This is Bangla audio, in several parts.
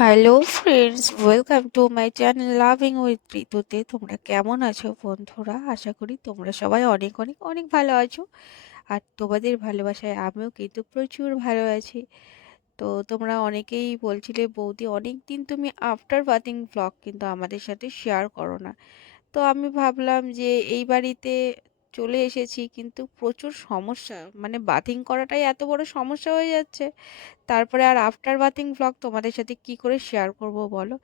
Hello friends, welcome to my channel loving with ঋতুতে। তোমরা কেমন আছো বন্ধুরা? আশা করি তোমরা সবাই অনেক অনেক অনেক ভালো আছো। আর তোমাদের ভালোবাসায় আমিও কিন্তু প্রচুর ভালো আছি। তো তোমরা অনেকেই বলছিলে, বৌদি অনেক দিন তুমি আফটার বাথিং ব্লগ কিন্তু আমাদের সাথে শেয়ার করো না। তো আমি ভাবলাম যে এই বাড়িতে চলে এসেছি, কিন্তু প্রচুর সমস্যা, মানে বাথিং করাটাই এত বড় সমস্যা হয়ে যাচ্ছে। তারপরে আর আফটার বাথিং ভ্লগ তোমাদের সাথে কি করে শেয়ার করব বলো?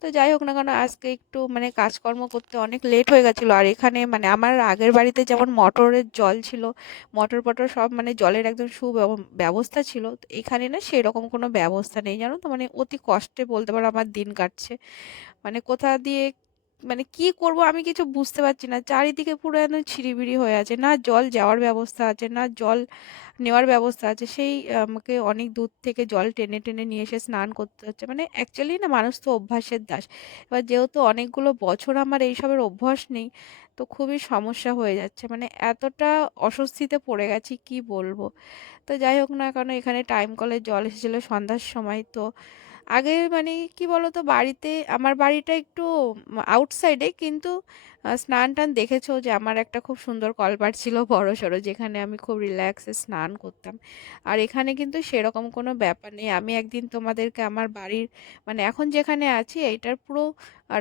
তো যাই হোক না কেন, আজকে একটু মানে কাজকর্ম করতে অনেক লেট হয়ে গেছিলো। আর এখানে মানে আমার আগের বাড়িতে যেমন মোটরের জল ছিল, মোটর পটর সব মানে জলের একদম ব্যবস্থা ছিল, তো এখানে না সেরকম কোনো ব্যবস্থা নেই, জানো তো। মানে অতি কষ্টে বলতে পারো আমার দিন কাটছে। মানে কোথা দিয়ে মানে কি করব আমি কিছু বুঝতে পারছি না। চারিদিকে পুরো একদম ছিড়িবিড়ি হয়ে আছে, না জল যাওয়ার ব্যবস্থা আছে, না জল নেওয়ার ব্যবস্থা আছে। সেই আমাকে অনেক দূর থেকে জল টেনে টেনে নিয়ে এসে স্নান করতে হচ্ছে। মানে অ্যাকচুয়ালি না, মানুষ তো অভ্যাসের দাস। এবার যেহেতু অনেকগুলো বছর আমার এইসবের অভ্যাস নেই, তো খুবই সমস্যা হয়ে যাচ্ছে। মানে এতটা অস্বস্তিতে পড়ে গেছি কি বলবো। তো যাই হোক না কেন, এখানে টাইম কলের জল এসেছিল সন্ধ্যার সময়। তো আগে মানে কি বলতো, বাড়িতে আমার বাড়িটা একটু আউটসাইডে, কিন্তু স্নান টান দেখেছো যে আমার একটা খুব সুন্দর কলপাট ছিল বড় সড়ো, যেখানে আমি খুব রিল্যাক্সে স্নান করতাম। আর এখানে কিন্তু সেরকম কোনো ব্যাপার নেই। আমি একদিন তোমাদেরকে আমার বাড়ির মানে এখন যেখানে আছি এইটার পুরো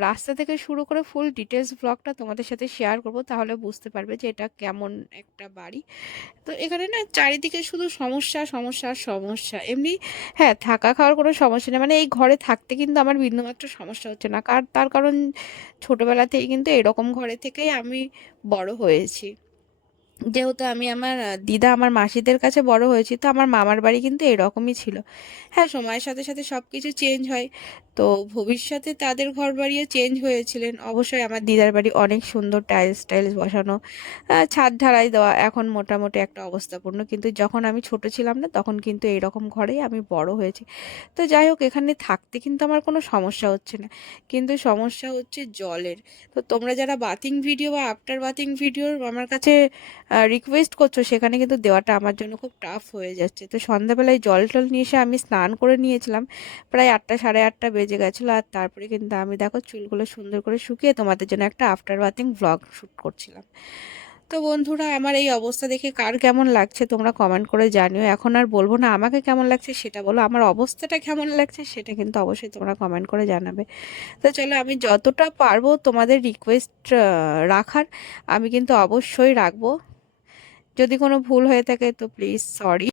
রাস্তা থেকে শুরু করে ফুল ডিটেলস ব্লগটা তোমাদের সাথে শেয়ার করব, তাহলে বুঝতে পারবে যে এটা কেমন একটা বাড়ি। তো এখানে না চারিদিকে শুধু সমস্যা সমস্যা আর সমস্যা। এমনি হ্যাঁ, থাকা খাওয়ার কোনো সমস্যা নেই, মানে এই ঘরে থাকতে কিন্তু আমার বিন্দুমাত্র সমস্যা হচ্ছে না। তার কারণ ছোটবেলাতেই কিন্তু এরকম ঘরে থেকেই আমি বড় হয়েছি। যেহেতু আমি আমার দিদা আমার মাসিদের কাছে বড় হয়েছি, তো আমার মামার বাড়ি কিন্তু এরকমই ছিল। হ্যাঁ, সময়ের সাথে সাথে সব কিছু চেঞ্জ হয়। তো ভবিষ্যতে তাদের ঘর বাড়িও চেঞ্জ হয়েছিলেন অবশ্যই। আমার দিদার বাড়ি অনেক সুন্দর, টাইলস টাইলস বসানো, ছাদ ঢালাই দেওয়া, এখন মোটামুটি একটা অবস্থাপূর্ণ। কিন্তু যখন আমি ছোট ছিলাম না, তখন কিন্তু এরকম ঘরেই আমি বড় হয়েছি। তো যাই হোক, এখানে থাকতে কিন্তু আমার কোনো সমস্যা হচ্ছে না, কিন্তু সমস্যা হচ্ছে জলের। তো তোমরা যারা বাথিং ভিডিও বা আফটার বাথিং ভিডিওর আমার কাছে রিকোয়েস্ট করছো, সেখানে কিন্তু দেওয়াটা আমার জন্য খুব টাফ হয়ে যাচ্ছে। তো সন্ধ্যাবেলায় জল টল নিয়ে এসে আমি স্নান করে নিয়েছিলাম, প্রায় 8টা সাড়ে 8টা বেজে গেছিলো। আর তারপরে কিন্তু আমি দেখো চুলগুলো সুন্দর করে শুকিয়ে তোমাদের জন্য একটা আফটার বাথিং ভ্লগ শ্যুট করছিলাম। তো বন্ধুরা, আমার এই অবস্থা দেখে কার কেমন লাগছে তোমরা কমেন্ট করে জানিও। এখন আর বলবো না আমাকে কেমন লাগছে সেটা বলো, আমার অবস্থাটা কেমন লাগছে সেটা কিন্তু অবশ্যই তোমরা কমেন্ট করে জানাবে। তো চলো, আমি যতটা পারবো তোমাদের রিকোয়েস্ট রাখার আমি কিন্তু অবশ্যই রাখবো। যদি কোনো ভুল হয়ে থাকে তো প্লিজ সরি।